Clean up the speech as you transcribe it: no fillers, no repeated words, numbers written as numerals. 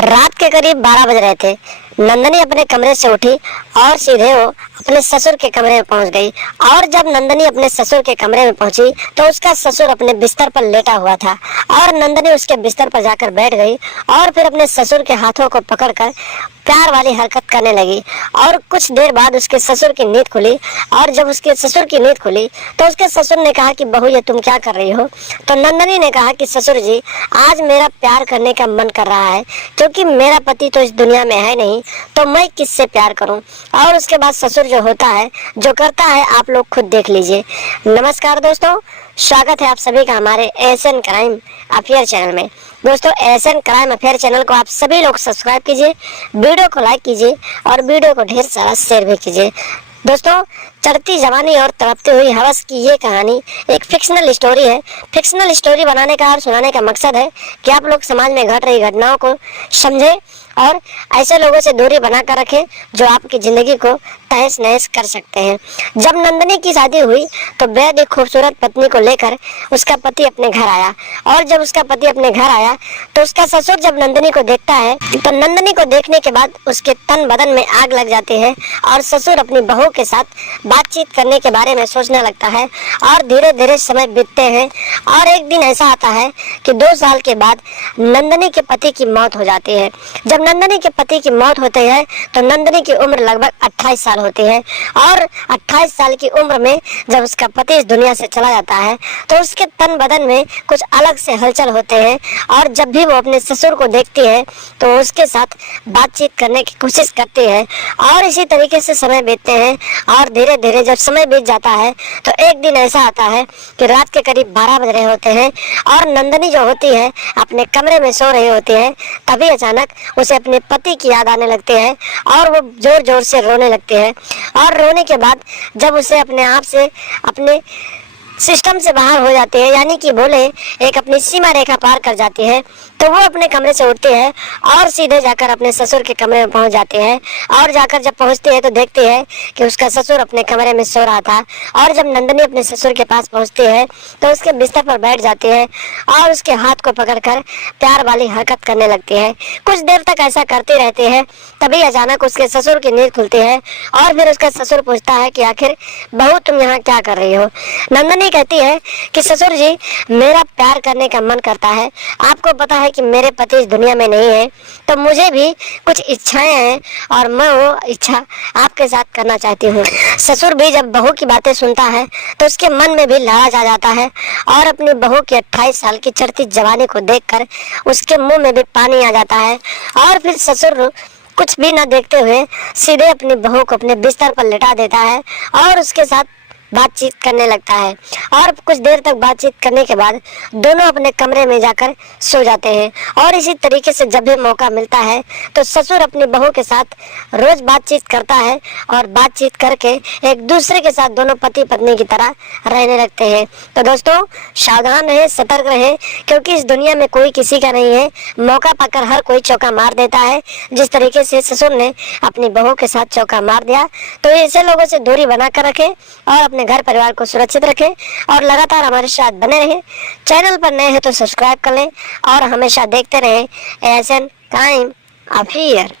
रात के करीब 12 बज रहे थे। नंदनी अपने कमरे से उठी और सीधे वो अपने ससुर के कमरे में पहुंच गई। और जब नंदनी अपने ससुर के कमरे में पहुंची तो उसका ससुर अपने बिस्तर पर लेटा हुआ था और नंदनी उसके बिस्तर पर जाकर बैठ गई और फिर अपने ससुर के हाथों को पकड़कर प्यार वाली हरकत करने लगी। और कुछ देर बाद उसके ससुर की नींद खुली और जब उसके ससुर की नींद खुली तो उसके ससुर ने कहा कि बहू ये तुम क्या कर रही हो। तो नंदनी ने कहा कि ससुर जी, आज मेरा प्यार करने का मन कर रहा है क्योंकि मेरा पति तो इस दुनिया में है नहीं, तो मैं किससे प्यार करूं। और उसके बाद ससुर जो होता है, जो करता है, आप लोग खुद देख लीजिए। नमस्कार दोस्तों, स्वागत है आप सभी का हमारे एशियन क्राइम अफेयर चैनल में। दोस्तों, एशियन क्राइम अफेयर चैनल को आप सभी लोग सब्सक्राइब कीजिए, वीडियो को लाइक कीजिए और वीडियो को ढेर सारा शेयर भी कीजिए। दोस्तों, चढ़ती जवानी और तड़पती हुई हवस की ये कहानी एक फिक्शनल स्टोरी है। फिक्शनल स्टोरी बनाने का और सुनाने का मकसद है कि आप लोग समाज में घट रही घटनाओं को समझें और ऐसे लोगों से दूरी बनाकर रखें जो आपकी जिंदगी को तहस नहस कर सकते हैं। जब नंदनी की शादी हुई तो बेहद ही खूबसूरत पत्नी को लेकर उसका पति अपने घर आया। और जब उसका पति अपने घर आया तो उसका ससुर जब नंदनी को देखता है तो नंदनी को देखने के बाद उसके तन बदन में आग लग जाती है और ससुर अपनी बहू के साथ बातचीत करने के बारे में सोचने लगता है। और धीरे धीरे समय बीतते हैं और एक दिन ऐसा आता है कि 2 साल के बाद नंदनी के पति की मौत हो जाती है। जब नंदनी के पति की मौत होती है तो नंदनी की उम्र लगभग 28 साल होती है। और 28 साल की उम्र में जब उसका पति इस दुनिया से चला जाता है तो उसके तन बदन में कुछ अलग से हलचल होते हैं। और जब भी वो अपने ससुर को देखती है तो उसके साथ बातचीत करने की कोशिश करती है। और इसी तरीके से समय बीतते हैं और धीरे धीरे जब समय बीत जाता है तो एक दिन ऐसा आता है कि रात के करीब 12 बज रहे होते हैं और नंदनी जो होती है अपने कमरे में सो रही होती है। तभी अचानक उसे अपने पति की याद आने लगती है और वो जोर जोर से रोने लगती है। और रोने के बाद जब उसे अपने आप से अपने सिस्टम से बाहर हो जाती है, यानी कि बोले एक अपनी सीमा रेखा पार कर जाती है, तो वो अपने कमरे से उठती है और सीधे जाकर अपने ससुर के कमरे में पहुंच जाती है। और जाकर जब पहुंचती है तो देखती है कि उसका ससुर अपने कमरे में सो रहा था। और जब नंदनी अपने ससुर के पास पहुंचती है तो उसके बिस्तर पर बैठ जाती है और उसके हाथ को पकड़कर प्यार वाली हरकत करने लगती है। कुछ देर तक ऐसा करती रहती है। तभी अचानक उसके ससुर की नींद खुलती है और फिर उसका ससुर पूछता है कि आखिर बहू तुम यहाँ क्या कर रही हो। नंदनी कहती है कि ससुर जी, मेरा प्यार करने का मन करता है। आपको पता है कि मेरे पति इस दुनिया में नहीं है, तो मुझे भी कुछ इच्छाएं हैं और मैं वो इच्छा आपके साथ करना चाहती हूँ। ससुर भी जब बहू की बातें सुनता है तो उसके मन में भी लालच आ जाता है और अपनी बहू की 28 साल की चढ़ती जवानी को देखकर उसके मुंह में भी पानी आ जाता है। और फिर ससुर कुछ भी न देखते हुए सीधे अपनी बहू को अपने बिस्तर पर लेटा देता है और उसके साथ बातचीत करने लगता है। और कुछ देर तक बातचीत करने के बाद दोनों अपने कमरे में जाकर सो जाते हैं। और इसी तरीके से जब भी मौका मिलता है तो ससुर अपनी बहू के साथ रोज बातचीत करता है और बातचीत करके एक दूसरे के साथ दोनों पति पत्नी की तरह रहने लगते हैं। तो दोस्तों, सावधान रहें, सतर्क रहें, क्योंकि इस दुनिया में कोई किसी का नहीं है। मौका पाकर हर कोई चौका मार देता है। जिस तरीके से ससुर ने अपनी बहू के साथ चौका मार दिया, तो ऐसे लोगों से दूरी बनाकर रखें और अपने घर परिवार को सुरक्षित रखें और लगातार हमारे साथ बने रहें। चैनल पर नए हैं तो सब्सक्राइब कर लें और हमेशा देखते रहें एशियन क्राइम अफेयर।